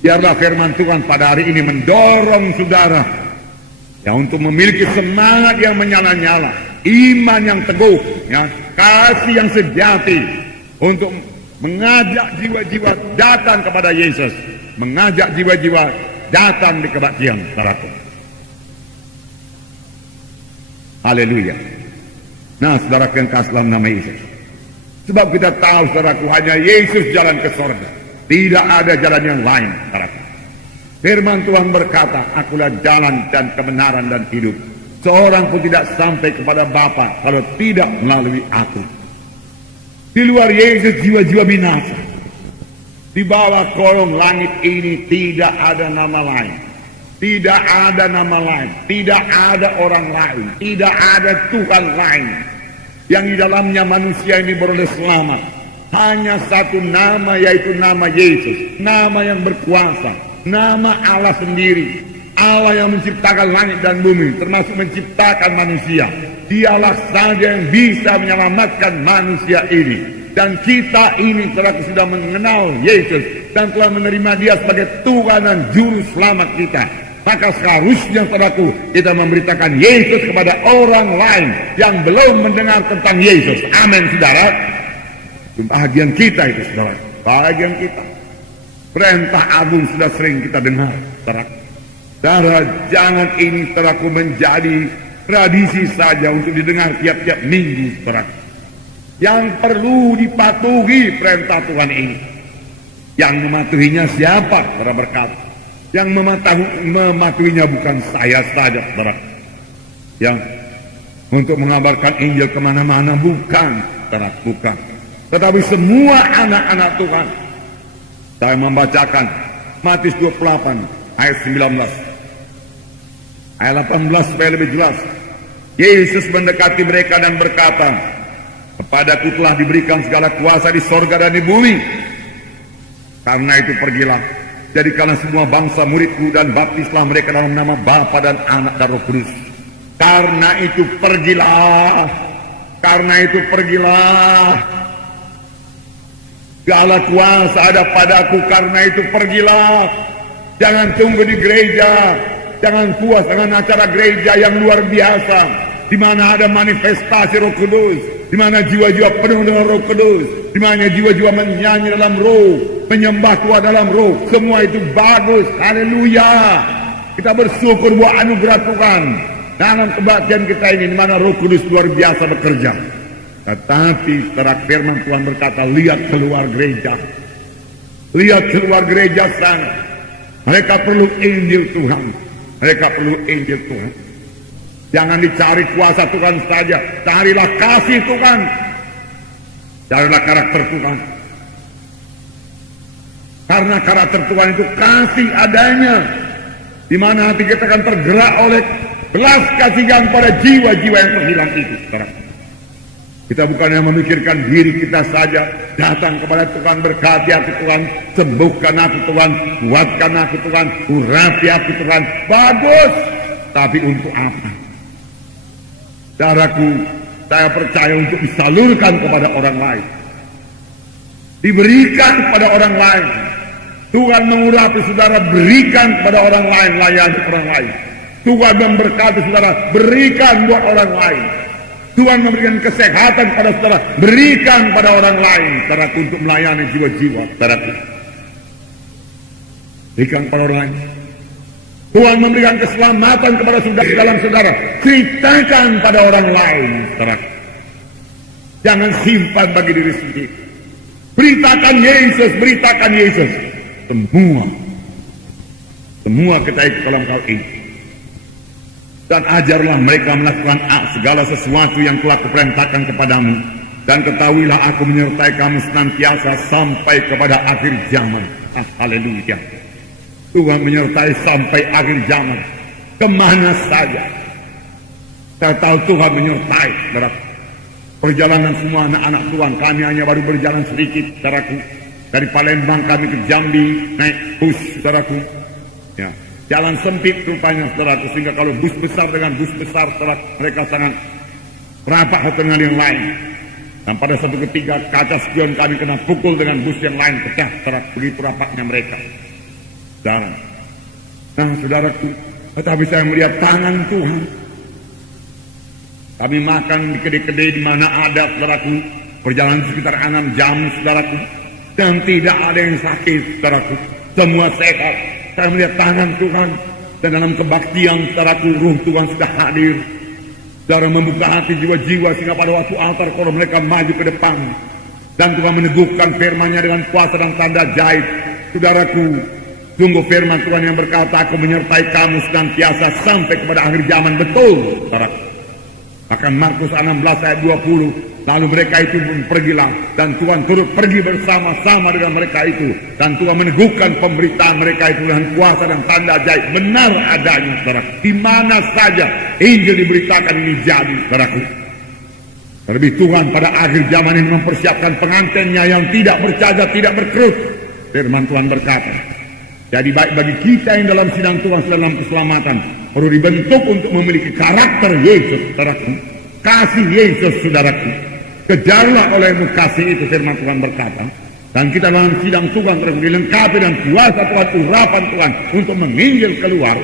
Biarlah firman Tuhan pada hari ini mendorong saudara ya untuk memiliki semangat yang menyala-nyala, iman yang teguh, ya, kasih yang sejati untuk mengajak jiwa-jiwa datang kepada Yesus, mengajak jiwa-jiwa datang di kebaktian, saudaraku. Haleluya. Nah, saudara yang kasih dalam nama Yesus. Sebab kita tahu, saudaraku, hanya Yesus jalan ke sorga. Tidak ada jalan yang lain, saudaraku. Firman Tuhan berkata, akulah jalan dan kebenaran dan hidup. Seorang pun tidak sampai kepada Bapa kalau tidak melalui aku. Di luar Yesus jiwa-jiwa binasa. Di bawah kolong langit ini tidak ada nama lain. Tidak ada nama lain. Tidak ada orang lain. Tidak ada Tuhan lain. Yang di dalamnya manusia ini beroleh selamat. Hanya satu nama, yaitu nama Yesus. Nama yang berkuasa. Nama Allah sendiri. Allah yang menciptakan langit dan bumi. Termasuk menciptakan manusia. Dialah saja yang bisa menyelamatkan manusia ini. Dan kita ini telah sudah mengenal Yesus dan telah menerima Dia sebagai Tuhan dan Juru Selamat kita. Maka seharusnya, saudaraku, kita memberitakan Yesus kepada orang lain yang belum mendengar tentang Yesus. Amin, saudara. Bahagian kita itu, saudara. Bahagian kita. Perintah agung sudah sering kita dengar, saudara. Saudara, jangan ini, saudaraku, menjadi tradisi saja untuk didengar tiap-tiap minggu, saudara. Yang perlu dipatuhi perintah Tuhan ini. Yang mematuhinya siapa? Saudara berkata. Yang mematuhinya bukan saya saja, saudara. Yang untuk mengabarkan Injil kemana-mana, bukan, saudara, bukan. Tetapi semua anak-anak Tuhan. Saya membacakan Matius 28 ayat 19. Ayat 18 supaya lebih jelas. Yesus mendekati mereka dan berkata, kepadaku telah diberikan segala kuasa di sorga dan di bumi. Karena itu pergilah, jadikanlah semua bangsa muridku dan baptislah mereka dalam nama Bapa dan Anak dan Roh Kudus. Karena itu pergilah. Karena itu pergilah. Segala kuasa ada padaku, karena itu pergilah. Jangan tunggu di gereja. Jangan puas dengan acara gereja yang luar biasa, di mana ada manifestasi Roh Kudus, di mana jiwa-jiwa penuh dengan Roh Kudus, di mana jiwa-jiwa menyanyi dalam Roh, menyembah Tuhan dalam Roh. Semua itu bagus. Haleluya. Kita bersyukur buat anugerah Tuhan dalam kebaktian kita ini, di mana Roh Kudus luar biasa bekerja. Tetapi setelah firman Tuhan berkata, lihat keluar gereja. Lihat keluar gereja sana. Mereka perlu Injil Tuhan. Mereka perlu Injil Tuhan. Jangan dicari kuasa Tuhan saja. Carilah kasih Tuhan. Carilah karakter Tuhan. Karena karakter Tuhan itu kasih adanya. Di mana hati kita akan tergerak oleh belas kasihan pada jiwa-jiwa yang terhilang itu. Kita bukan yang memikirkan diri kita saja. Datang kepada Tuhan, berkati aku Tuhan, sembuhkan aku Tuhan, kuatkan aku Tuhan, urapi aku Tuhan. Bagus. Tapi untuk apa? Saudaraku, saya percaya untuk disalurkan kepada orang lain. Diberikan kepada orang lain. Tuhan mengurapi saudara, berikan kepada orang lain, layani orang lain. Tuhan memberkati saudara, berikan buat orang lain. Tuhan memberikan kesehatan pada saudara, berikan pada orang lain, saudara, untuk melayani jiwa-jiwa, saudara. Berikan pada orang lain. Tuhan memberikan keselamatan kepada saudara dalam saudara, ceritakan pada orang lain, saudara. Jangan simpan bagi diri sendiri. Beritakan Yesus, beritakan Yesus. Semua kita ikut dalam hal ini. Dan ajarlah mereka melakukan segala sesuatu yang telah kuperintahkan kepadamu. Dan ketahuilah aku menyertai kamu senantiasa sampai kepada akhir zaman. Haleluya. Tuhan menyertai sampai akhir zaman. Kemana saja. Saya tahu Tuhan menyertai. Saudara. Perjalanan semua anak-anak Tuhan. Kami hanya baru berjalan sedikit. Saudaraku. Dari Palembang kami ke Jambi. Naik bus. Saudaraku. Ya. Jalan sempit rupanya, saudaraku, sehingga kalau bus besar dengan bus besar, saudara, mereka sangat rapat satu dengan yang lain. Dan pada satu ketika kaca spion kami kena pukul dengan bus yang lain, pecah, saudara, begitu rapatnya mereka. Saudara. Nah, saudaraku, tetapi saya melihat tangan Tuhan. Kami makan di kedai-kedai di mana ada, saudaraku, perjalanan sekitar 6 jam, saudaraku, dan tidak ada yang sakit, saudaraku. Semua sehat. Saya melihat tangan Tuhan, dan dalam kebaktian, saudaraku, Ruh Tuhan sudah hadir. Saudara membuka hati jiwa-jiwa sehingga pada waktu altar call mereka maju ke depan, dan Tuhan meneguhkan firman-Nya dengan kuasa dan tanda ajaib. Saudaraku, sungguh firman Tuhan yang berkata, aku menyertai kamu senantiasa sampai kepada akhir zaman. Betul, saudaraku. Akan Markus 16 ayat 20, lalu mereka itu pun pergilah, dan Tuhan turut pergi bersama-sama dengan mereka itu, dan Tuhan meneguhkan pemberitaan mereka itu dengan kuasa dan tanda ajaib. Benar adanya, saudaraku. Di mana saja Injil diberitakan ini jadi, saudaraku. Terlebih Tuhan pada akhir zaman ini mempersiapkan pengantinnya yang tidak bercacat, tidak berkerut. Firman Tuhan berkata, jadi baik bagi kita yang dalam sidang Tuhan dalam keselamatan, perlu dibentuk untuk memiliki karakter Yesus, saudaraku. Kasih Yesus, saudaraku. Kejarlah olehmu kasih itu, firman Tuhan berkata. Dan kita dalam sidang Tuhan terus dilengkapi dan kuasa Tuhan, urapan Tuhan untuk menginjil keluar,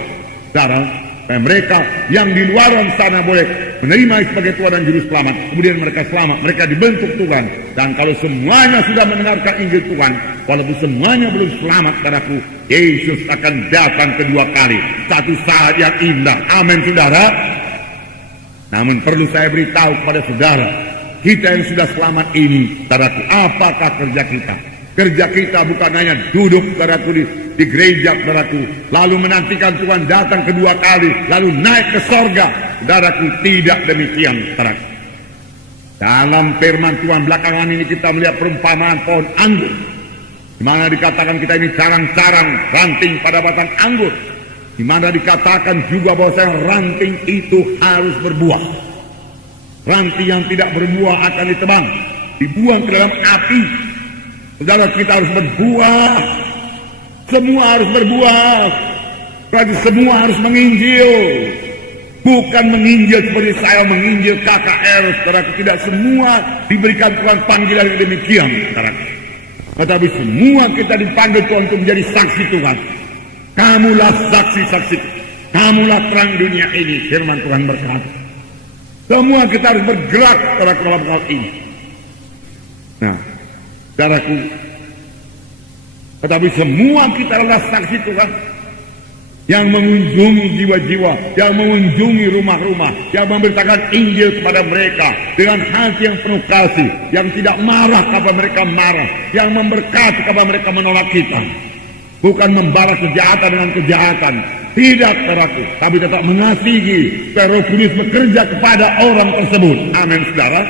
saudara. Dan mereka yang di luar sana boleh menerima sebagai Tuhan dan Juru Selamat. Kemudian mereka selamat, mereka dibentuk Tuhan. Dan kalau semuanya sudah mendengarkan Injil Tuhan, walaupun semuanya belum selamat, saudaraku, Yesus akan datang kedua kali. Satu saat yang indah. Amin, saudara. Namun perlu saya beritahu kepada saudara, kita yang sudah selamat ini, saudaraku, apakah kerja kita? Kerja kita bukan hanya duduk, saudaraku, di gereja, saudaraku, lalu menantikan Tuhan datang kedua kali, lalu naik ke sorga. Saudaraku, tidak demikian, saudaraku. Dalam firman Tuhan belakangan ini kita melihat perumpamaan pohon anggur, di mana dikatakan kita ini carang-carang ranting pada batang anggur, di mana dikatakan juga bahwa ranting itu harus berbuah. Ranting yang tidak berbuah akan ditebang, dibuang ke dalam api. Saudara, kita harus berbuah. Semua harus berbuah. Berarti semua harus menginjil. Bukan menginjil seperti saya menginjil KKR, saudara. Tidak semua diberikan Tuhan panggilan yang demikian, saudara. Tetapi semua kita dipanggil Tuhan untuk menjadi saksi Tuhan. Kamulah saksi-saksi. Kamulah terang dunia ini, firman Tuhan berkata. Semua kita harus bergerak dalam hal ini. Nah, saudaraku, tetapi semua kita adalah saksi Tuhan yang mengunjungi jiwa-jiwa, yang mengunjungi rumah-rumah, yang memberitakan Injil kepada mereka dengan hati yang penuh kasih, yang tidak marah kepada mereka marah, yang memberkati kepada mereka menolak kita. Bukan membalas kejahatan dengan kejahatan, tidak, saudaraku, tapi tetap mengasihi supaya Roh Kudus bekerja kepada orang tersebut. Amin, saudara.